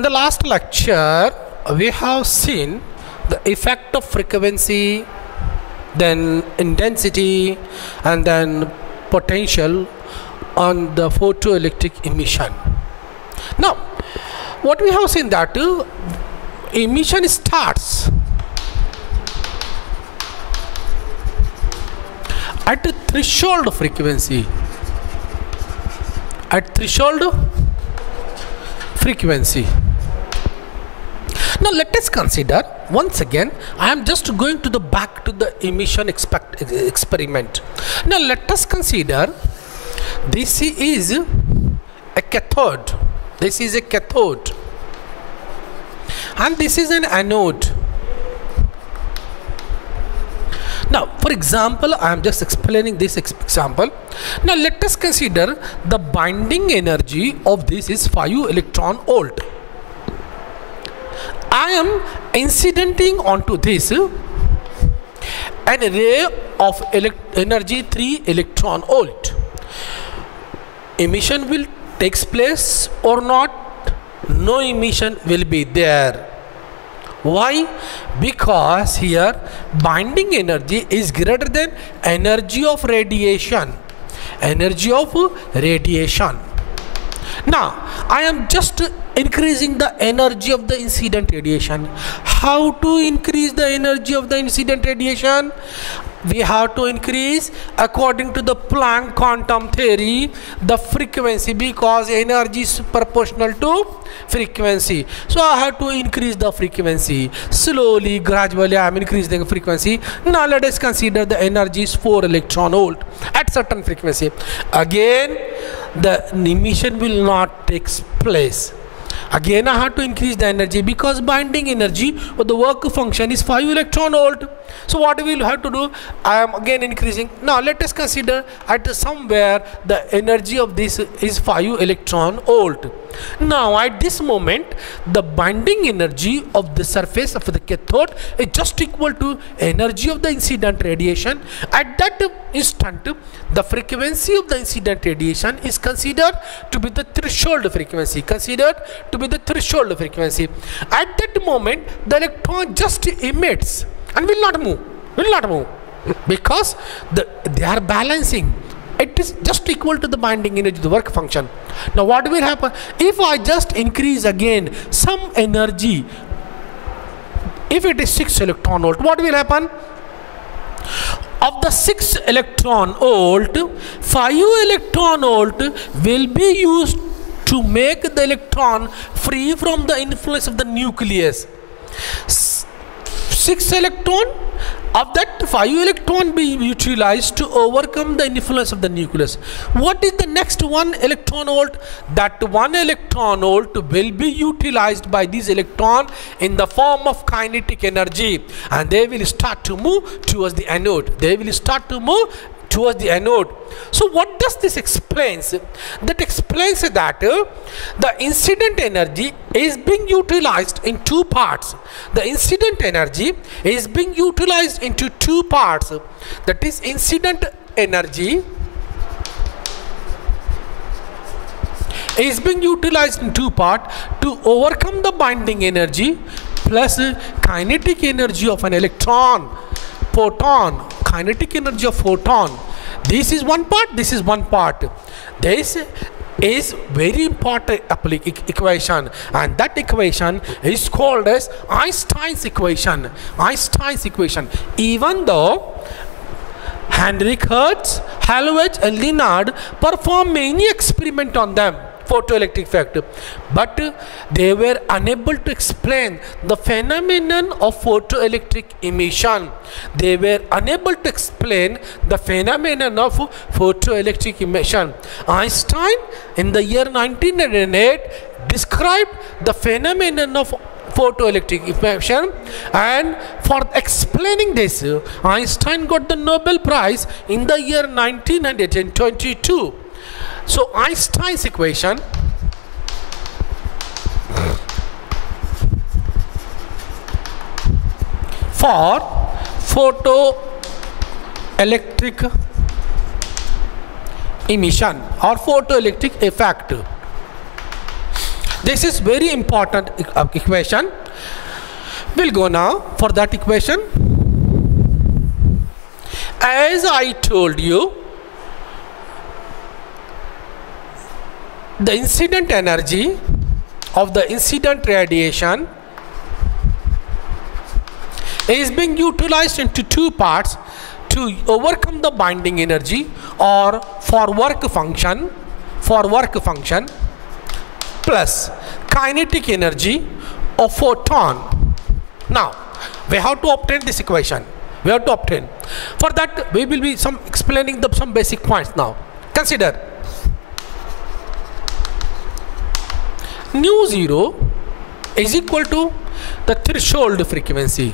In the last lecture, we have seen the effect of frequency, then intensity, and then potential on the photoelectric emission. Now, what we have seen that emission starts at a threshold frequency. At threshold frequency. Now let us consider once again. I am just going to the back to the emission experiment. Now let us consider this is a cathode. This is a cathode, and this is an anode. Now, for example, I am just explaining this example. Now, let us consider the binding energy of this is 5 electron volt. I am incidenting onto this an ray of energy 3 electron volt. Emission will takes place or not? No emission will be there. Why? Because here binding energy is greater than energy of radiation. Energy of radiation. Now I am just increasing the energy of the incident radiation. How to increase the energy of the incident radiation? We have to increase according to the Planck quantum theory the frequency, because energy is proportional to frequency. So I have to increase the frequency slowly, gradually. I am increasing the frequency. Now let us consider the energy is 4 electron volt at certain frequency. Again the emission will not take place. Again I have to increase the energy, because binding energy or the work function is 5 electron volt. So what we will have to do, I am again increasing. Now let us consider at somewhere the energy of this is 5 electron volt. Now at this moment the binding energy of the surface of the cathode is just equal to energy of the incident radiation. At that instant the frequency of the incident radiation is considered to be the threshold frequency. Considered to be the threshold frequency. At that moment the electron just emits and will not move, because they are balancing. It is just equal to the binding energy, the work function. Now what will happen if I just increase again some energy? If it is 6 electron volt, what will happen? Of the 6 electron volt, 5 electron volt will be used to make the electron free from the influence of the nucleus. 6 electron, of that 5 electron be utilized to overcome the influence of the nucleus. What is the next 1 electron volt? That 1 electron volt will be utilized by this electron in the form of kinetic energy, and they will start to move towards the anode. They will start to move towards the anode. So what does this explains? That explains that the incident energy is being utilized in 2 parts. The incident energy is being utilized into 2 parts. That is, incident energy is being utilized in 2 parts to overcome the binding energy plus kinetic energy of an electron. Photon, kinetic energy of photon. This is one part, this is one part. This is very important equation, and that equation is called as Einstein's equation. Einstein's equation. Even though Heinrich Hertz, Halbach and Lenard performed many experiments on them, photoelectric effect, but they were unable to explain the phenomenon of photoelectric emission. They were unable to explain the phenomenon of photoelectric emission. Einstein in the year 1908 described the phenomenon of photoelectric emission, and for explaining this Einstein got the Nobel Prize in the year 1922. So Einstein's equation for photoelectric emission or photoelectric effect. This is very important equation. We'll go now for that equation. As I told you, the incident energy of the incident radiation is being utilized into two parts to overcome the binding energy or for work function plus kinetic energy of photon. Now we have to obtain this equation. We have to obtain. For that we will be explaining some basic points now. Consider nu 0 is equal to the threshold frequency.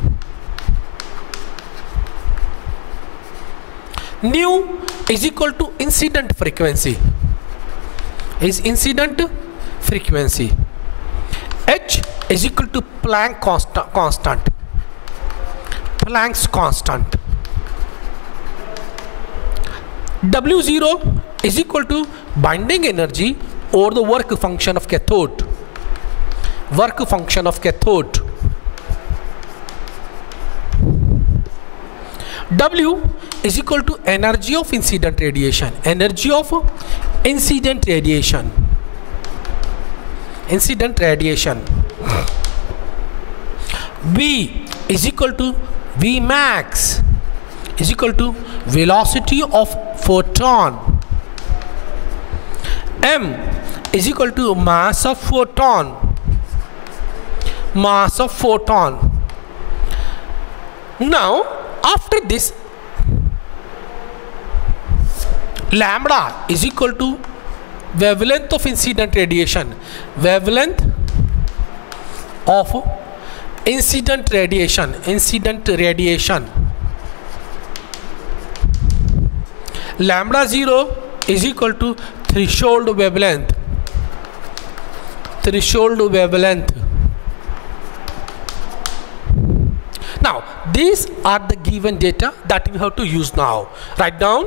Nu is equal to incident frequency. Is incident frequency. H is equal to Planck constant. Planck's constant. W0 is equal to binding energy or the work function of cathode. Work function of cathode. W is equal to energy of incident radiation. Energy of incident radiation. Incident radiation. V is equal to V max is equal to velocity of photon. M is equal to mass of photon. Mass of photon. Now after this, lambda is equal to wavelength of incident radiation. Wavelength of incident radiation. Incident radiation. Lambda 0 is equal to threshold wavelength. Threshold wavelength. Now these are the given data that we have to use now. Write down.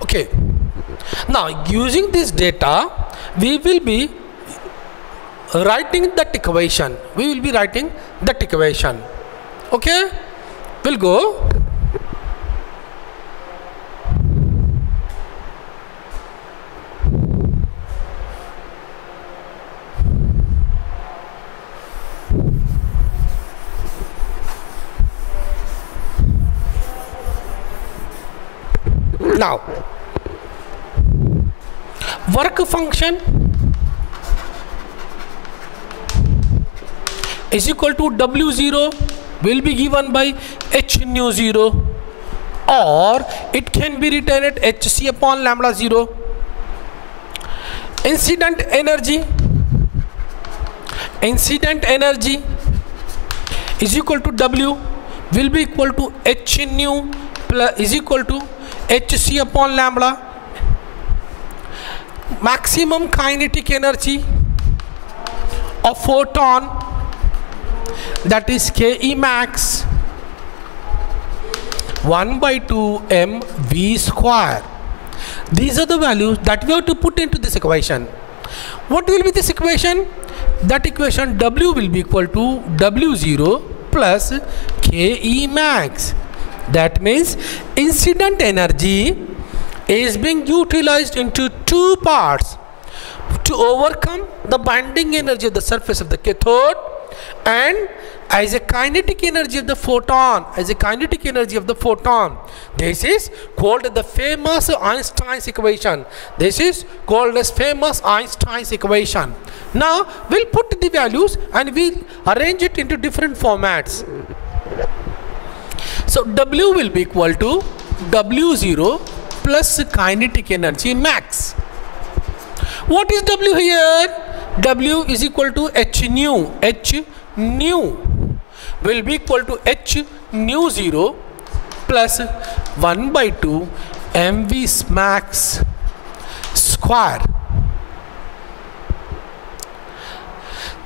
Okay, now using this data we will be writing that equation. We will be writing that equation. Okay, we'll go. Now work function is equal to W0 will be given by H nu 0, or it can be written at Hc upon lambda 0. Incident energy is equal to W will be equal to H nu plus is equal to Hc upon lambda. Maximum kinetic energy of photon, that is Ke max 1 by 2 mv square. These are the values that we have to put into this equation. What will be this equation? That equation W will be equal to W0 plus Ke max. That means incident energy is being utilized into two parts to overcome the binding energy of the surface of the cathode and as a kinetic energy of the photon. This is called the famous Einstein's equation. Now we'll put the values and we'll arrange it into different formats. So W will be equal to W0 plus kinetic energy max. What is W here? W is equal to H nu. H nu will be equal to H nu 0 plus 1 by 2 mv max square.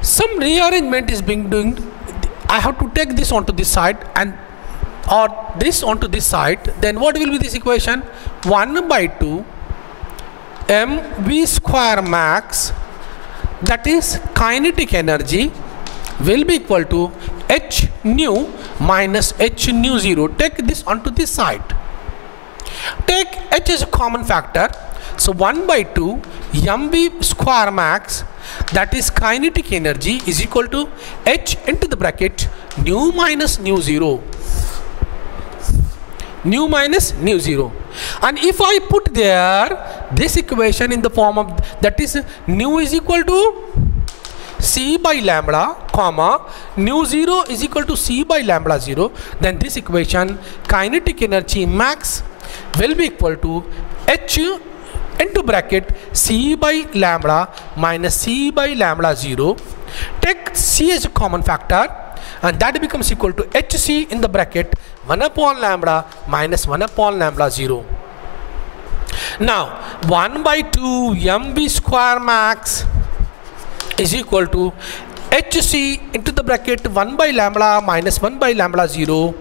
Some rearrangement is being doing. I have to take this onto this side and or this onto this side. Then what will be this equation? 1 by 2 mv square max, that is kinetic energy, will be equal to H nu minus H nu 0. Take this onto this side. Take H as a common factor. So 1 by 2 mv square max, that is kinetic energy, is equal to H into the bracket nu minus nu 0. Nu minus nu 0. And if I put there this equation in the form of, that is nu is equal to C by lambda, comma, nu 0 is equal to C by lambda 0, then this equation kinetic energy max will be equal to H into bracket C by lambda minus C by lambda 0. Take C as a common factor and that becomes equal to HC in the bracket 1 upon lambda minus 1 upon lambda 0. Now 1 by 2 mv square max is equal to HC into the bracket 1 by lambda minus 1 by lambda 0.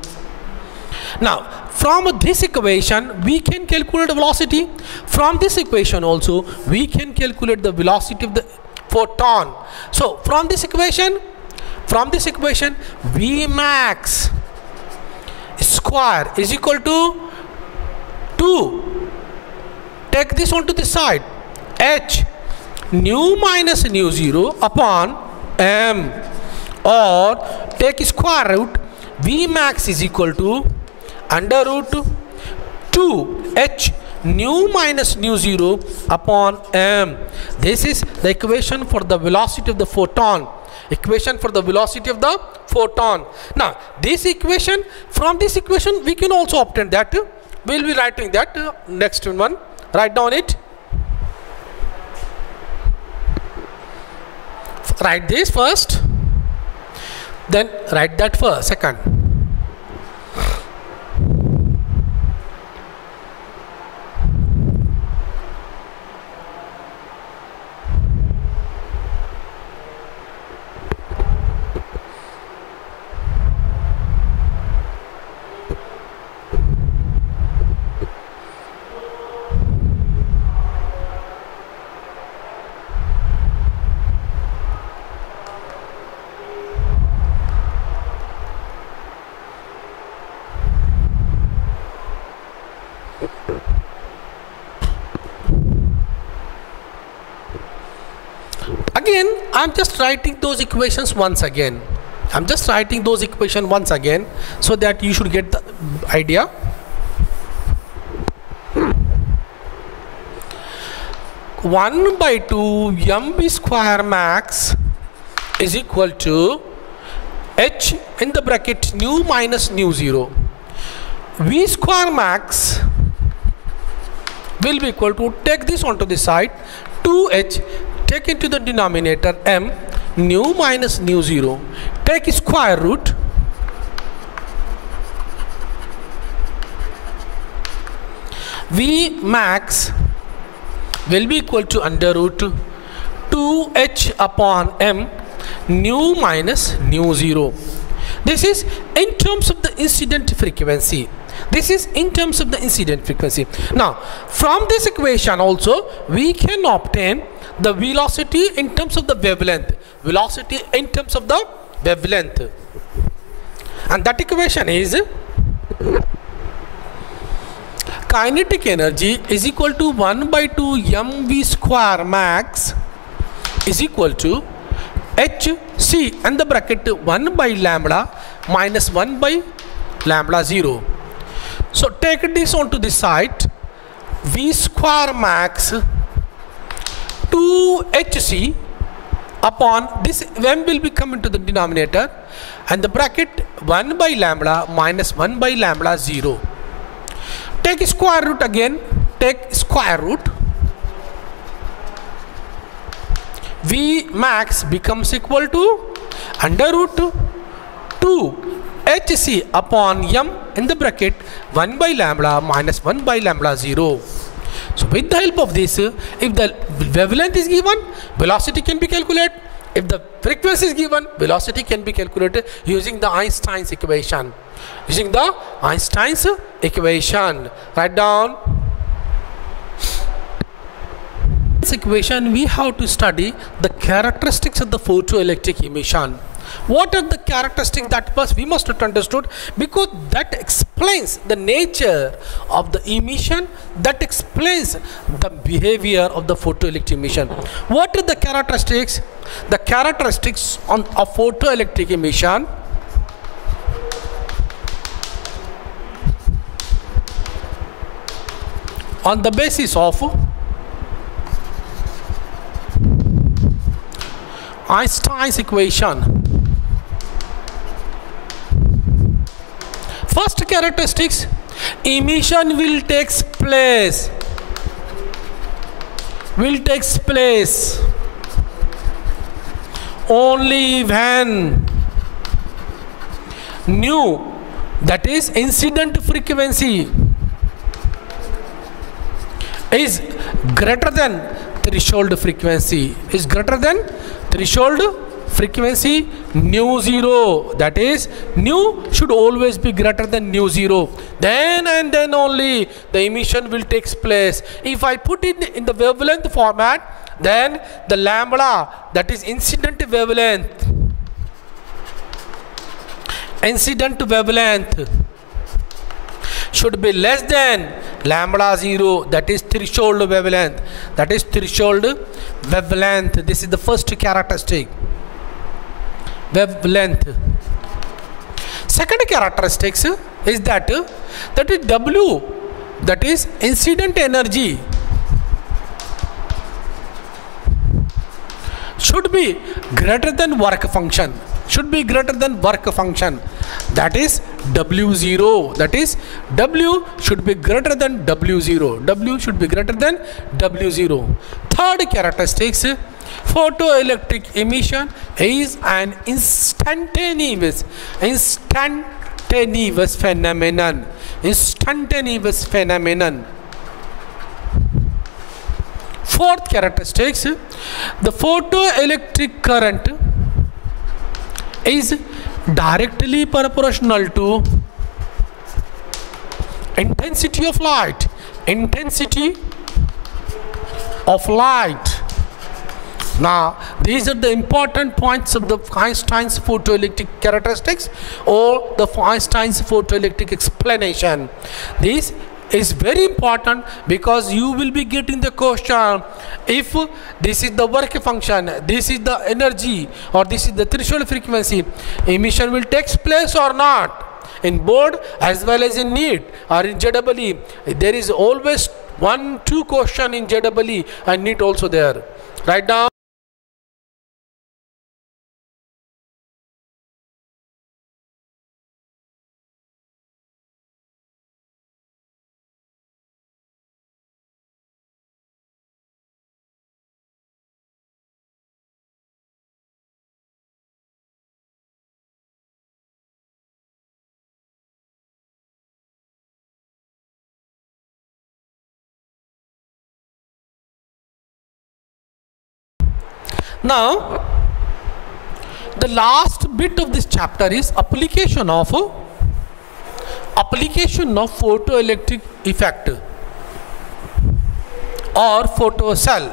Now from this equation we can calculate the velocity. From this equation also we can calculate the velocity of the photon. So from this equation V max square is equal to 2. Take this onto the side. H nu minus nu 0 upon m, or take square root. V max is equal to under root 2 H nu minus nu 0 upon m. This is the equation for the velocity of the photon. Equation for the velocity of the photon. Now this equation, from this equation we can also obtain that. We'll be writing that next one. Write down it. Write this first, then write that first, second. Again, I'm just writing those equations once again. So that you should get the idea. One by 2 mv square max is equal to H in the bracket nu minus nu 0. V square max will be equal to, take this onto the side, 2H, take into the denominator m, nu minus nu 0, take square root, V max will be equal to under root 2H upon m, nu minus nu 0. This is in terms of the incident frequency. Now from this equation also we can obtain the velocity in terms of the wavelength. And that equation is kinetic energy is equal to 1 by 2 mv square max is equal to HC and the bracket 1 by lambda minus 1 by lambda 0. So take this onto the side. V square max 2HC upon this m will be come into the denominator, and the bracket 1 by lambda minus 1 by lambda 0. Take square root again, take square root. V max becomes equal to under root 2 hc upon m in the bracket 1 by lambda minus 1 by lambda 0. So with the help of this, if the wavelength is given, velocity can be calculated. If the frequency is given, velocity can be calculated using the Einstein's equation. Using the Einstein's equation. Write down. This equation we have to study the characteristics of the photoelectric emission. What are the characteristics that first we must have understood, because that explains the nature of the emission, that explains the behavior of the photoelectric emission. What are the characteristics? The characteristics of photoelectric emission on the basis of Einstein's equation. First characteristics, emission will takes place only when nu, that is incident frequency, is greater than threshold frequency, frequency nu 0, that is nu should always be greater than nu 0. Then and then only the emission will take place. If I put it in the wavelength format, then the lambda, that is incident wavelength should be less than lambda 0, that is threshold wavelength. This is the first characteristic, wavelength. Second characteristics is that is W, that is incident energy, should be greater than work function, that is W0, that is W should be greater than W0. Third characteristics, photoelectric emission is an instantaneous phenomenon. Fourth characteristics, the photoelectric current is directly proportional to intensity of light. Now these are the important points of the Einstein's photoelectric characteristics or the Einstein's photoelectric explanation. This is very important because you will be getting the question, if this is the work function, this is the energy, or this is the threshold frequency, emission will take place or not. In board as well as in NEET or in JEE, there is always 1-2 question in JEE and NEET also there. Write down. Now, the last bit of this chapter is application of photoelectric effect or photocell.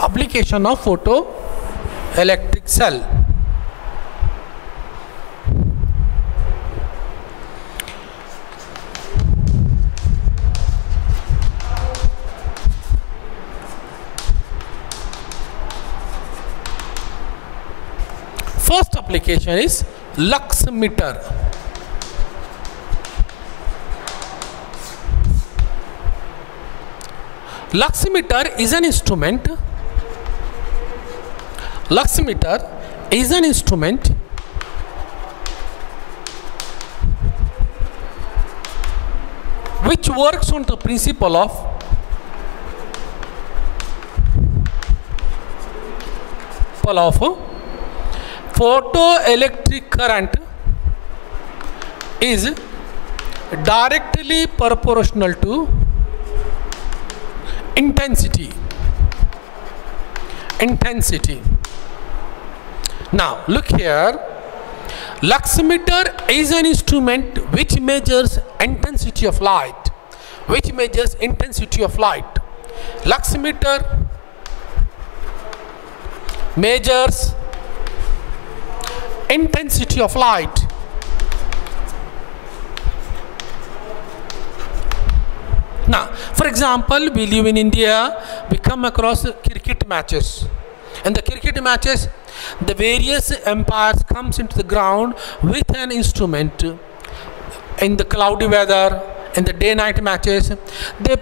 Application of photoelectric cell. First application is lux meter. Lux meter is an instrument Lux meter is an instrument which works on the principle of photoelectric current is directly proportional to intensity. Now look here, lux meter is an instrument which measures intensity of light. Lux meter measures intensity of light. Now, for example, we live in India, we come across cricket matches. In the cricket matches, the various umpires comes into the ground with an instrument. In the cloudy weather, in the day-night matches, they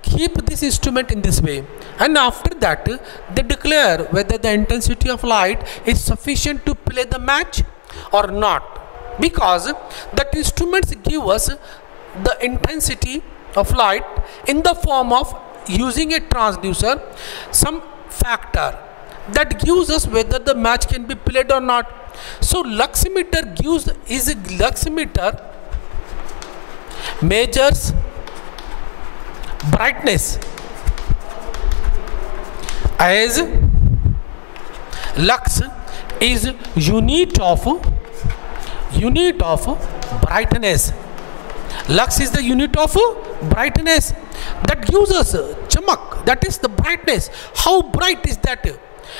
keep this instrument in this way, and after that they declare whether the intensity of light is sufficient to play the match or not, because that instruments give us the intensity of light in the form of using a transducer, some factor that gives us whether the match can be played or not. So lux meter measures brightness, as lux is unit of brightness. Lux is the unit of brightness that gives us chamak, that is the brightness. How bright is that?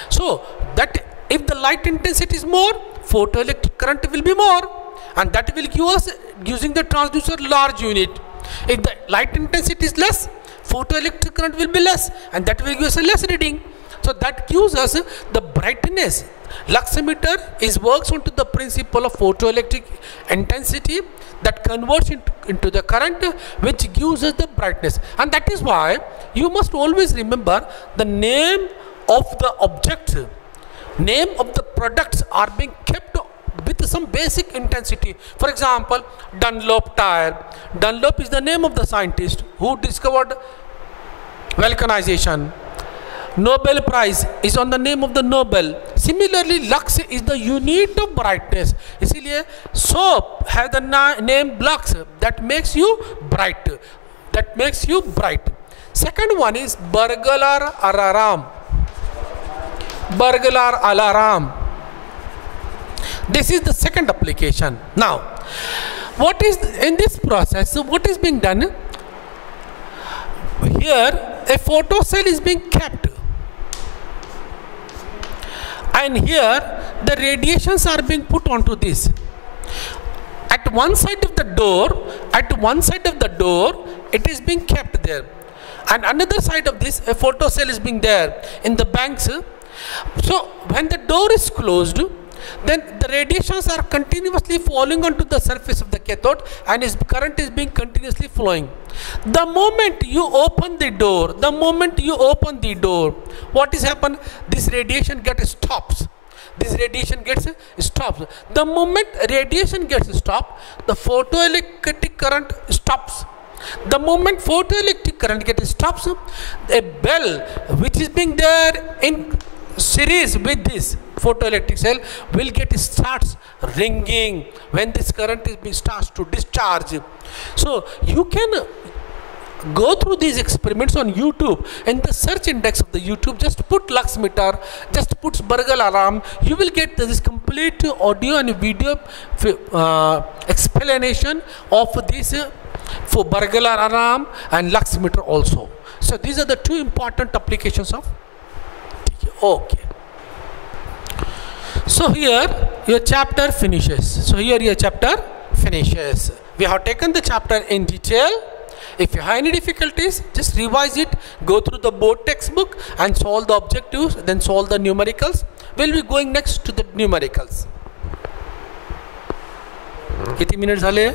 So that if the light intensity is more, photoelectric current will be more, and that will give us, using the transducer, large unit. If the light intensity is less, photoelectric current will be less, and that will give us a less reading. So that gives us the brightness. Lux meter works onto the principle of photoelectric intensity that converts into the current, which gives us the brightness. And that is why you must always remember the name of the object, name of the products are being kept with some basic intensity. For example, Dunlop tire. Dunlop is the name of the scientist who discovered vulcanization. Nobel Prize is on the name of the Nobel. Similarly, lux is the unit of brightness. इसलिए soap has the name lux, that makes you bright. Second one is burglar alarm. This is the second application. Now, what is in this process? So what is being done? Here, a photocell is being kept, and here the radiations are being put onto this. At one side of the door, it is being kept there, and another side of this, a photocell is being there in the banks. So when the door is closed, then the radiations are continuously falling onto the surface of the cathode, and its current is being continuously flowing. The moment you open the door, what is happened? This radiation stops. The moment radiation gets stopped, the photoelectric current stops. The moment photoelectric current gets stops, a bell which is being there in series with this photoelectric cell will starts ringing when this current starts to discharge. So you can go through these experiments on YouTube. In the search index of the YouTube, just put lux meter, just put burglar alarm. You will get this complete audio and video explanation of this for burglar alarm and lux meter also. So these are the two important applications of. Okay. So here your chapter finishes. We have taken the chapter in detail. If you have any difficulties, just revise it, go through the board textbook and solve the objectives, then solve the numericals. We'll be going next to the numericals. कितने minute झाले?